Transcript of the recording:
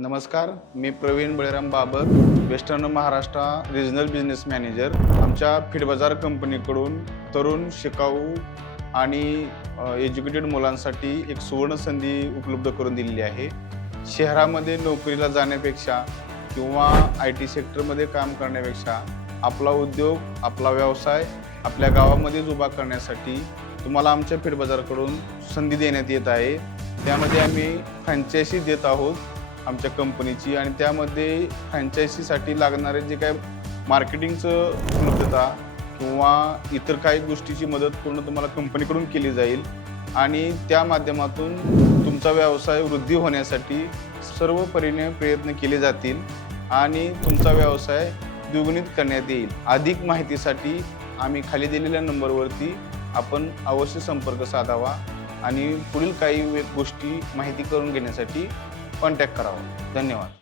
नमस्कार, मी Praveen Baliram Babar, western Maharashtra regional business manager. आमच्या फीड बाजार कंपनीकडून तरुण, शिकाऊ आणि एज्युकेटेड मुलांसाठी एक सुवर्ण संधी उपलब्ध करून दिलेली आहे। शहरामध्ये नोकरीला जाण्यापेक्षा किंवा IT सेक्टरमध्ये काम करण्यापेक्षा आपला उद्योग, आपला व्यवसाय आपल्या गावामध्येच उभा करण्यासाठी तुम्हाला आमच्या फीड बाजारकडून संधी देण्यात येत आहे। त्यामध्ये आम्ही फ्रँचायझी देत आहोत आमच्या कंपनीची, आणि त्यामध्ये फ्रँचायझीसाठी लागणारे जे काय मार्केटिंगचं उपलब्धता किंवा इतर काही गोष्टीची मदत पूर्ण तुम्हाला कंपनीकडून केली जाईल, आणि त्या माध्यमातून तुमचा व्यवसाय वृद्धी होण्यासाठी सर्व परीने प्रयत्न केले जातील आणि तुमचा व्यवसाय द्विगुणित करण्यात येईल। अधिक माहितीसाठी आम्ही खाली दिलेल्या नंबरवरती आपण अवश्य संपर्क साधावा आणि पुढील काही गोष्टी माहिती करून घेण्यासाठी कॉन्टॅक्ट करावा। धन्यवाद।